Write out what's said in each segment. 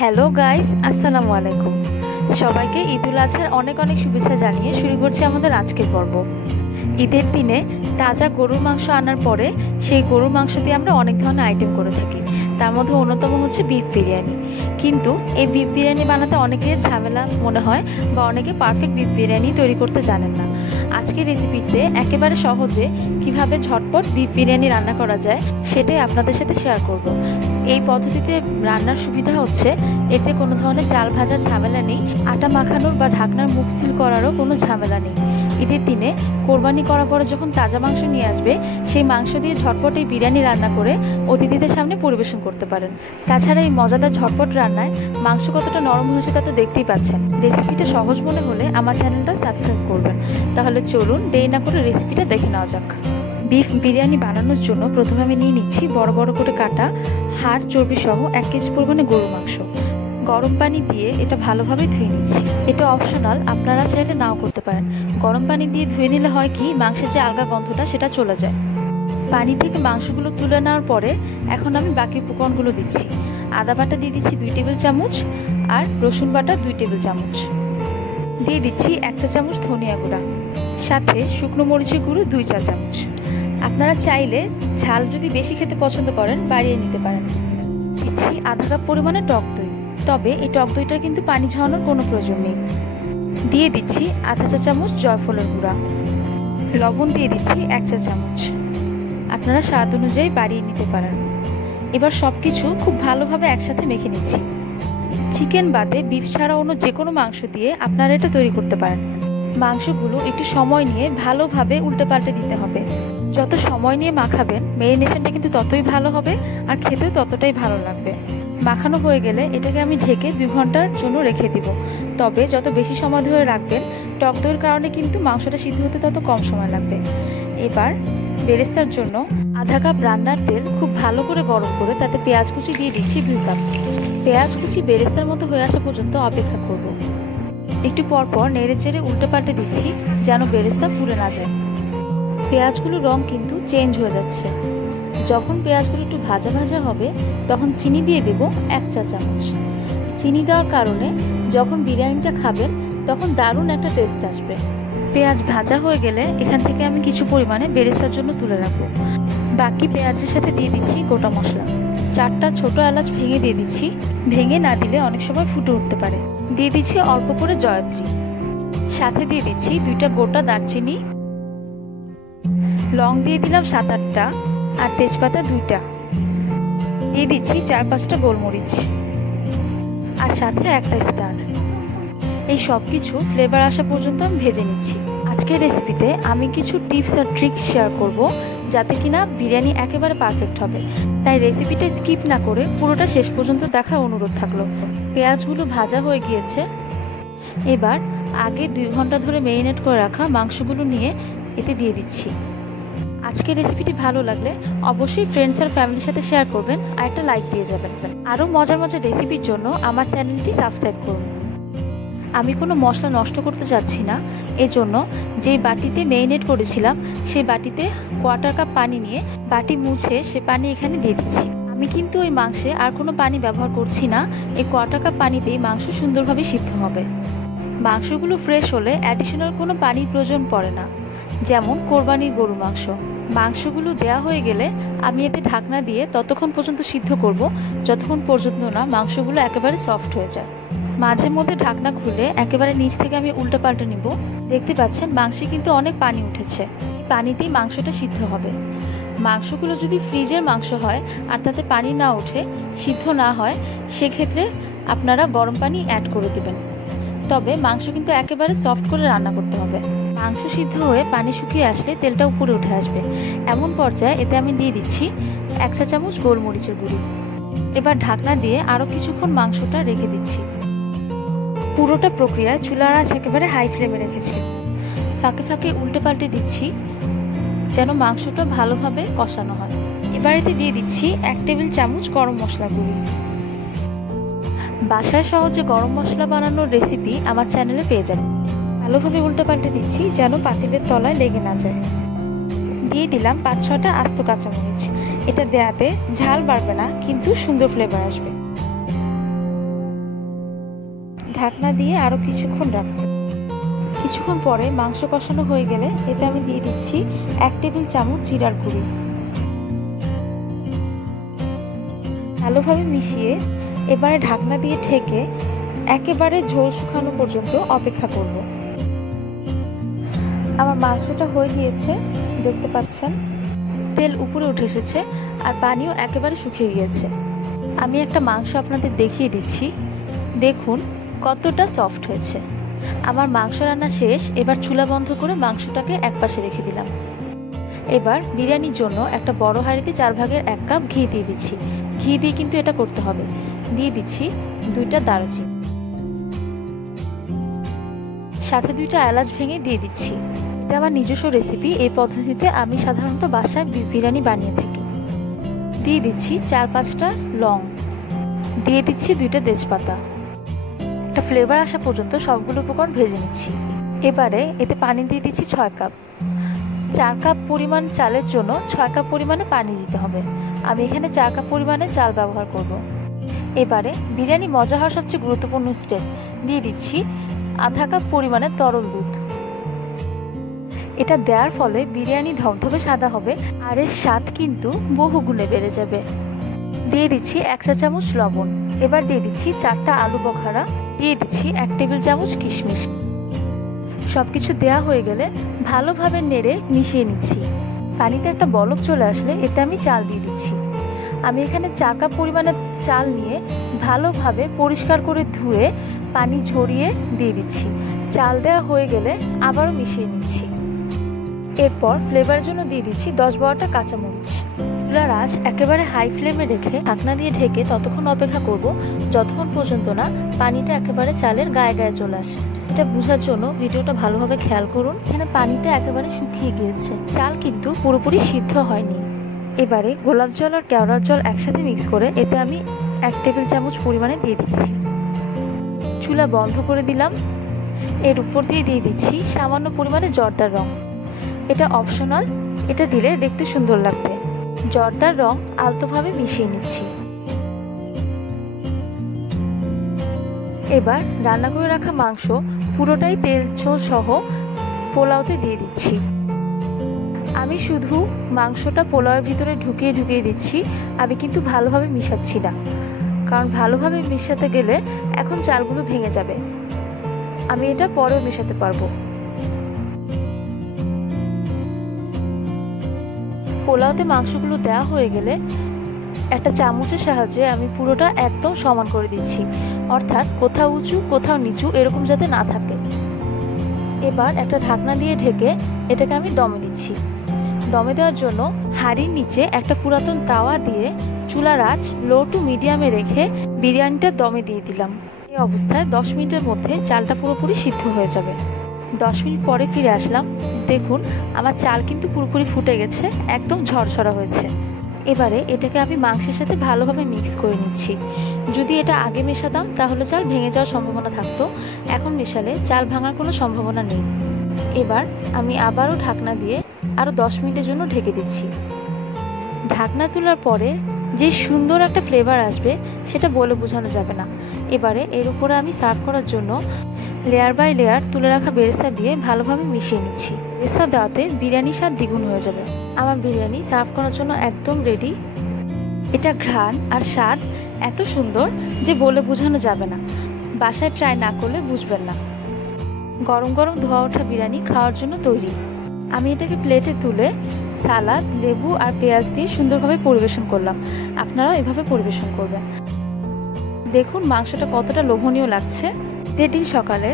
Hello guys, আসসালামু আলাইকুম। সবাইকে ঈদুল আজহার অনেক অনেক শুভেচ্ছা জানিয়ে শুরু করছি আমাদের আজকের পর্ব। ঈদের দিনে তাজা গরুর মাংস আনার পরে সেই গরুর মাংস দিয়ে আমরা অনেক ধরনের আইটেম করে থাকি। তার মধ্যে অন্যতম হচ্ছে বিফ বিরিয়ানি। কিন্তু এই বিফ বিরিয়ানি বানাতে অনেকের ঝামেলা মনে হয় বা অনেকে পারফেক্ট বিফ বিরিয়ানি তৈরি করতে জানেন না। আজকের রেসিপিতে একেবারে সহজে কিভাবে ঝটপট বিফ বিরিয়ানি রান্না করা যায় সেটাই আপনাদের সাথে শেয়ার করব। এই পদ্ধতিতে রান্নার সুবিধা হচ্ছে এতে কোনো ধরনের চাল ভাজার ঝামেলা নেই, আটা মাখানোর বা ঢাকনার মুখ সিল করারও কোনো ঝামেলা নেই। ঈদের দিনে কোরবানি করার পরে যখন তাজা মাংস নিয়ে আসবে সেই মাংস দিয়ে ঝটপট এই বিরিয়ানি রান্না করে অতিথিদের সামনে পরিবেশন করতে পারেন। তাছাড়া এই মজাদার ঝটপট রান্নায় মাংস কতটা নরম হয়েছে তা তো দেখতেই পাচ্ছেন। রেসিপিটা সহজ মনে হলে আমার চ্যানেলটা সাবস্ক্রাইব করবেন। তাহলে চলুন দেরি না করে রেসিপিটা দেখে নেওয়া যাক। বিফ বিরিয়ানি বানানোর জন্য প্রথমে আমি নিয়ে নিচ্ছি বড় বড় করে কাটা হাড় চর্বি সহ 1 কেজি পরিমাণে গরুর মাংস। গরম পানি দিয়ে এটা ভালোভাবে ধুয়ে নিচ্ছি। এটা অপশনাল, আপনারা চাইলে নাও করতে পারেন। গরম পানি দিয়ে ধুয়ে নিলে হয় কি মাংসের যে আলগা গন্ধটা সেটা চলে যায়। পানি থেকে মাংসগুলো তুলে নেওয়ার পরে এখন আমি বাকি উপকরণগুলো দিচ্ছি। আদা বাটা দিয়ে দিচ্ছি 2 টেবিল চামচ আর রসুন বাটা 2 টেবিল চামচ। দিয়ে দিচ্ছি 1 চা চামচ ধনিয়া গুঁড়া, সাথে শুকনো মরিচের গুঁড়ো 2 চা চামচ। আপনারা চাইলে ঝাল যদি বেশি খেতে পছন্দ করেন বাড়িয়ে নিতে পারেন। দিচ্ছি আধা কাপ পরিমাণে টক দই, তবে এই টক দইটা কিন্তু পানি ঝরানোর কোনো প্রয়োজন নেই। দিয়ে দিচ্ছি আধা চা চামচ জয়ফলের গুঁড়া, লবণ দিয়ে দিচ্ছি 1 চা চামচ। আপনারা স্বাদ অনুযায়ী বাড়িয়ে নিতে পারেন। এবার সব কিছু খুব ভালোভাবে একসাথে মেখে নিচ্ছি। চিকেন বাদে বিফ ছাড়া অন্য যে কোনো মাংস দিয়ে আপনারা এটা তৈরি করতে পারেন। মাংসগুলো একটু সময় নিয়ে ভালোভাবে উল্টে পাল্টে দিতে হবে। যত সময় নিয়ে মাখাবেন ম্যারিনেশনটা কিন্তু ততই ভালো হবে আর খেতেও ততটাই ভালো লাগবে। মাখানো হয়ে গেলে এটাকে আমি ঢেকে 2 ঘন্টার জন্য রেখে দিব। তবে যত বেশি সময় ধরে রাখবেন টক দইয়ের কারণে কিন্তু মাংসটা সিদ্ধ হতে তত কম সময় লাগবে। এবার বেরেস্তার জন্য আধা কাপ রান্নার তেল খুব ভালো করে গরম করে তাতে পেঁয়াজ কুচি দিয়ে দিচ্ছি 2 কাপ। পেঁয়াজ কুচি বেরেস্তার মতো হয়ে আসা পর্যন্ত অপেক্ষা করব। একটু পরপর নেড়ে চেড়ে উল্টে পাল্টে দিচ্ছি যেন বেরেস্তা পুড়ে না যায়। পেঁয়াজগুলোর রং কিন্তু চেঞ্জ হয়ে যাচ্ছে। যখন পেঁয়াজগুলো একটু ভাজা ভাজা হবে তখন চিনি দিয়ে দেব 1 চা চামচ। চিনি দেওয়ার কারণে যখন বিরিয়ানিটা খাবেন তখন দারুণ একটা টেস্ট আসবে। পেঁয়াজ ভাজা হয়ে গেলে এখান থেকে আমি কিছু পরিমাণে বেরেস্তার জন্য তুলে রাখবো। বাকি পেঁয়াজের সাথে দিয়ে দিচ্ছি গোটা মশলা। 4টা ছোট এলাচ ভেঙে দিয়ে দিচ্ছি। ভেঙে না দিলে অনেক সময় ফুটে উঠতে পারে। দিয়ে দিচ্ছি অল্প করে জয়ত্রী, সাথে দিয়ে দিচ্ছি 2টা গোটা দারচিনি, লং দিয়ে দিলাম 7-8টা আর তেজপাতা 2টা। দিয়ে দিচ্ছি 4-5টা গোলমরিচ আর সাথে একটা স্টার। এই সব কিছু ফ্লেভার আসা পর্যন্ত আমি ভেজে নিচ্ছি। আজকের রেসিপিতে আমি কিছু টিপস আর ট্রিক্স শেয়ার করব যাতে কিনা বিরিয়ানি একেবারে পারফেক্ট হবে। তাই রেসিপিটা স্কিপ না করে পুরোটা শেষ পর্যন্ত দেখার অনুরোধ থাকলো। পেঁয়াজগুলো ভাজা হয়ে গিয়েছে। এবার আগে 2 ঘন্টা ধরে ম্যারিনেট করে রাখা মাংসগুলো নিয়ে এতে দিয়ে দিচ্ছি। আজকের রেসিপিটি ভালো লাগলে অবশ্যই ফ্রেন্ডস আর ফ্যামিলির সাথে শেয়ার করবেন আর একটা লাইক দিয়ে যাবেন। আরও মজার মজার রেসিপির জন্য আমার চ্যানেলটি সাবস্ক্রাইব করুন। আমি কোনো মশলা নষ্ট করতে চাচ্ছি না, এজন্য যেই বাটিতে ম্যারিনেট করেছিলাম সেই বাটিতে 1/4 কাপ পানি নিয়ে বাটি মুছে সে পানি এখানে দিয়ে দিচ্ছি। আমি কিন্তু ওই মাংসে আর কোনো পানি ব্যবহার করছি না। এই 1/4 কাপ পানিতেই মাংস সুন্দরভাবে সিদ্ধ হবে। মাংসগুলো ফ্রেশ হলে অ্যাডিশনাল কোনো পানির প্রয়োজন পড়ে না, যেমন কোরবানির গরু মাংস। মাংসগুলো দেয়া হয়ে গেলে আমি এতে ঢাকনা দিয়ে ততক্ষণ পর্যন্ত সিদ্ধ করব যতক্ষণ পর্যন্ত না মাংসগুলো একেবারে সফট হয়ে যায়। মাঝে মধ্যে ঢাকনা খুলে একেবারে নিচ থেকে আমি উল্টে পাল্টে নিব। দেখতে পাচ্ছেন মাংসে কিন্তু অনেক পানি উঠেছে। পানিতেই মাংসটা সিদ্ধ হবে। মাংসগুলো যদি ফ্রিজের মাংস হয় আর তাতে পানি না ওঠে, সিদ্ধ না হয়, সেক্ষেত্রে আপনারা গরম পানি অ্যাড করে দেবেন। তবে মাংস কিন্তু একেবারে সফট করে রান্না করতে হবে। মাংস সিদ্ধ হয়ে পানি শুকিয়ে আসলে তেলটা উপরে উঠে আসবে। এমন পর্যায়ে এতে আমি দিয়ে দিচ্ছি 1 চা চামচ গোলমরিচের গুঁড়ি। এবার ঢাকনা দিয়ে আরও কিছুক্ষণ মাংসটা রেখে দিচ্ছি। পুরোটা প্রক্রিয়ায় চুলার আঁচ একেবারে হাই ফ্লেমে রেখেছি। ফাঁকে ফাঁকে উল্টে পাল্টে দিচ্ছি যেন মাংসটা ভালোভাবে কষানো হয়। এবার এতে দিয়ে দিচ্ছি 1 টেবিল চামচ গরম মশলা গুঁড়ি। বাসায় সহজে গরম মশলা বানানোর রেসিপি আমার চ্যানেলে পেয়ে যাবেন। ভালোভাবে উল্টে পাল্টে দিচ্ছি যেন পাতিলের তলায় লেগে না যায়। দিয়ে দিলাম 5-6টা আস্ত কাঁচামরিচ। এটা দেয়াতে ঝাল বাড়বে না কিন্তু সুন্দর ফ্লেভার আসবে। ঢাকনা দিয়ে আরও কিছুক্ষণ রাখবো। কিছুক্ষণ পরে মাংস কষানো হয়ে গেলে এতে আমি দিয়ে দিচ্ছি 1 টেবিল চামচ জিরার গুঁড়ি। ভালোভাবে মিশিয়ে এবারে ঢাকনা দিয়ে ঢেকে একেবারে ঝোল শুকানো পর্যন্ত অপেক্ষা করব। আমার মাংসটা হয়ে গিয়েছে, দেখতে পাচ্ছেন তেল উপরে উঠে এসেছে আর পানিও একেবারে শুকিয়ে গিয়েছে। আমি একটা মাংস আপনাদের দেখিয়ে দিচ্ছি, দেখুন কতটা সফট হয়েছে। আমার মাংস রান্না শেষ, এবার চুলা বন্ধ করে মাংসটাকে একপাশে রেখে দিলাম। এবার বিরিয়ানির জন্য একটা বড় হাঁড়িতে 4/1 কাপ ঘি দিয়ে দিচ্ছি। ঘি দিয়ে কিন্তু এটা করতে হবে। দিয়ে দিচ্ছি 2টা দারুচিনি, সাথে 2টা এলাচ ভেঙে দিয়ে দিচ্ছি। এটা আমার নিজস্ব রেসিপি, এই পদ্ধতিতে আমি সাধারণত বাসায় বিরিয়ানি বানিয়ে থাকি। দিয়ে দিচ্ছি 4-5টা লং, দিয়ে দিচ্ছি 2টা তেজপাতা। একটা ফ্লেভার আসা পর্যন্ত সবগুলো উপকরণ ভেজে নিচ্ছি। এবারে এতে পানি দিয়ে দিচ্ছি 6 কাপ। 4 কাপ পরিমাণ চালের জন্য 6 কাপ পরিমাণে পানি দিতে হবে। আমি এখানে 4 কাপ পরিমাণে চাল ব্যবহার করব। এবারে বিরিয়ানি মজা হওয়ার সবচেয়ে গুরুত্বপূর্ণ স্টেপ, দিয়ে দিচ্ছি আধা কাপ পরিমাণে তরল দুধ। এটা দেওয়ার ফলে বিরিয়ানি ধবধবে সাদা হবে আর এর স্বাদ কিন্তু বহুগুণে বেড়ে যাবে। দিয়ে দিচ্ছি 1 চা চামচ লবণ। এবার দিয়ে দিচ্ছি 4টা আলু বখরা, দিয়ে দিচ্ছি 1 টেবিল চামচ কিশমিশ। সবকিছু দেয়া হয়ে গেলে ভালোভাবে নেড়ে মিশিয়ে নিচ্ছি। পানিতে একটা বলক চলে আসলে এতে আমি চাল দিয়ে দিচ্ছি। আমি এখানে 4 কাপ পরিমাণে চাল নিয়ে ভালোভাবে পরিষ্কার করে ধুয়ে পানি ঝরিয়ে দিয়ে দিচ্ছি। চাল দেওয়া হয়ে গেলে আবারও মিশিয়ে নিচ্ছি। এরপর ফ্লেভারের জন্য দিয়ে দিচ্ছি 10-12টা কাঁচামরিচ। চুলার আঁচ একেবারে হাই ফ্লেমে রেখে ঢাকনা দিয়ে ঢেকে ততক্ষণ অপেক্ষা করব যতক্ষণ পর্যন্ত না পানিটা একেবারে চালের গায়ে গায়ে চলে আসে। এটা বোঝার জন্য ভিডিওটা ভালোভাবে খেয়াল করুন। এখানে পানিটা একেবারে শুকিয়ে গিয়েছে, চাল কিন্তু পুরোপুরি সিদ্ধ হয়নি। এবারে গোলাপ জল আর কেওড়ার জল একসাথে মিক্স করে এতে আমি 1 টেবিল চামচ পরিমাণে দিয়ে দিচ্ছি। চুলা বন্ধ করে দিলাম। এর উপর দিয়ে দিচ্ছি সামান্য পরিমাণে জর্দার রং। এটা অপশনাল, এটা দিলে দেখতে সুন্দর লাগবে। জর্দার রং আলতোভাবে মিশিয়ে নিচ্ছি। এবার রান্না করে রাখা মাংস পুরোটাই তেল ঝোল সহ পোলাওতে দিয়ে দিচ্ছি। আমি শুধু মাংসটা পোলাওয়ের ভিতরে ঢুকিয়ে দিচ্ছি, আমি কিন্তু ভালোভাবে মিশাচ্ছি না, কারণ ভালোভাবে মিশাতে গেলে এখন চালগুলো ভেঙে যাবে। আমি এটা পরেও মেশাতে পারবো। পোলাওতে মাংসগুলো দেওয়া হয়ে গেলে একটা চামচের সাহায্যে আমি পুরোটা একদম সমান করে দিচ্ছি, অর্থাৎ কোথাও উঁচু কোথাও নিচু এরকম যাতে না থাকে। এবার একটা ঢাকনা দিয়ে ঢেকে এটাকে আমি দমে দিচ্ছি। দমে দেওয়ার জন্য হাঁড়ির নিচে একটা পুরাতন তাওয়া দিয়ে চুলার আঁচ লো টু মিডিয়ামে রেখে বিরিয়ানিটা দমে দিয়ে দিলাম। এই অবস্থায় 10 মিনিটের মধ্যে চালটা পুরোপুরি সিদ্ধ হয়ে যাবে। 10 মিনিট পরে ফিরে আসলাম, দেখুন আমার চাল কিন্তু পুরোপুরি ফুটে গেছে, একদম ঝরঝরা হয়েছে। এবারে এটাকে আমি মাংসের সাথে ভালোভাবে মিক্স করে নিচ্ছি। যদি এটা আগে মেশাতাম তাহলে চাল ভেঙে যাওয়ার সম্ভাবনা থাকতো, এখন মেশালে চাল ভাঙার কোনো সম্ভাবনা নেই। এবার আমি আবারও ঢাকনা দিয়ে আরও 10 মিনিটের জন্য ঢেকে দিচ্ছি। ঢাকনা তোলার পরে যে সুন্দর একটা ফ্লেভার আসবে সেটা বলে বোঝানো যাবে না। এবারে এর উপরে আমি সার্ভ করার জন্য লেয়ার বাই লেয়ার তুলে রাখা বেরেস্তা দিয়ে ভালোভাবে মিশিয়ে নিচ্ছি। বেরেস্তা দেওয়াতে বিরিয়ানির স্বাদ দ্বিগুণ হয়ে যাবে। আমার বিরিয়ানি সার্ভ করার জন্য একদম রেডি। এটা ঘ্রাণ আর স্বাদ এত সুন্দর যে বলে বোঝানো যাবে না, বাসায় ট্রাই না করলে বুঝবেন না। গরম গরম ধোয়া ওঠা বিরিয়ানি খাওয়ার জন্য তৈরি। আমি এটাকে প্লেটে তুলে সালাদ, লেবু আর পেঁয়াজ দিয়ে সুন্দরভাবে পরিবেশন করলাম। আপনারাও এভাবে পরিবেশন করবেন। দেখুন মাংসটা কতটা লোভনীয় লাগছে। ঈদের দিন সকালে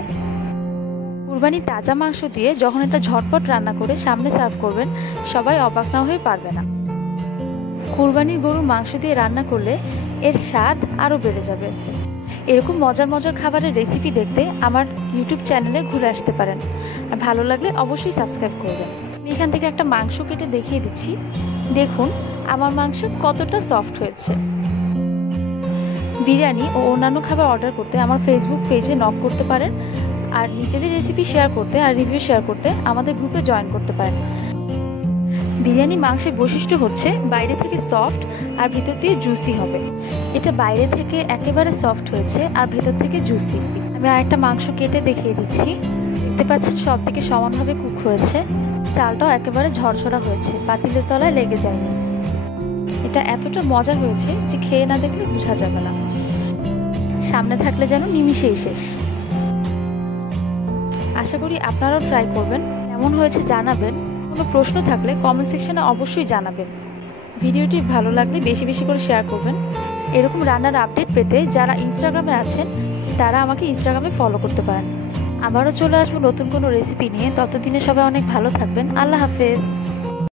কুরবানির তাজা মাংস দিয়ে যখন এটা ঝটপট রান্না করে সামনে সার্ভ করবেন, সবাই অবাক না হয়ে পারবে না। কুরবানির গরুর মাংস দিয়ে রান্না করলে এর স্বাদ আরও বেড়ে যাবে। এরকম মজার মজার খাবারের রেসিপি দেখতে আমার ইউটিউব চ্যানেলে ঘুরে আসতে পারেন। আর ভালো লাগলে অবশ্যই সাবস্ক্রাইব করবেন। আমি এখান থেকে একটা মাংস কেটে দেখিয়ে দিচ্ছি। দেখুন আমার মাংস কতটা সফট হয়েছে। বিরিয়ানি ও অন্যান্য খাবার অর্ডার করতে আমার ফেসবুক পেজে নক করতে পারেন, আর নিজেদের রেসিপি শেয়ার করতে আর রিভিউ শেয়ার করতে আমাদের গ্রুপে জয়েন করতে পারেন। বিরিয়ানি মাংসের বৈশিষ্ট্য হচ্ছে বাইরে থেকে সফট আর ভিতর দিয়ে জুসি হবে। এটা বাইরে থেকে একেবারে সফট হয়েছে আর ভেতর থেকে জুসি। আমি আরেকটা মাংস কেটে দেখিয়ে দিচ্ছি। দেখতে পাচ্ছেন সব দিকে সমানভাবে কুক হয়েছে, চালটাও একেবারে ঝরঝরা হয়েছে, পাতিলের তলায় লেগে যায়নি। এটা এতটা মজা হয়েছে যে খেয়ে না দেখলে বোঝা যাবে না, সামনে থাকলে যেন নিমিষেই শেষ। আশা করি আপনারাও ট্রাই করবেন, কেমন হয়েছে জানাবেন। কোনো প্রশ্ন থাকলে কমেন্ট সেকশনে অবশ্যই জানাবেন। ভিডিওটি ভালো লাগলে বেশি বেশি করে শেয়ার করবেন। এরকম রান্নার আপডেট পেতে যারা ইনস্টাগ্রামে আছেন তারা আমাকে ইনস্টাগ্রামে ফলো করতে পারেন। আবারও চলে আসবো নতুন কোনো রেসিপি নিয়ে। ততদিনে সবাই অনেক ভালো থাকবেন। আল্লাহ হাফেজ।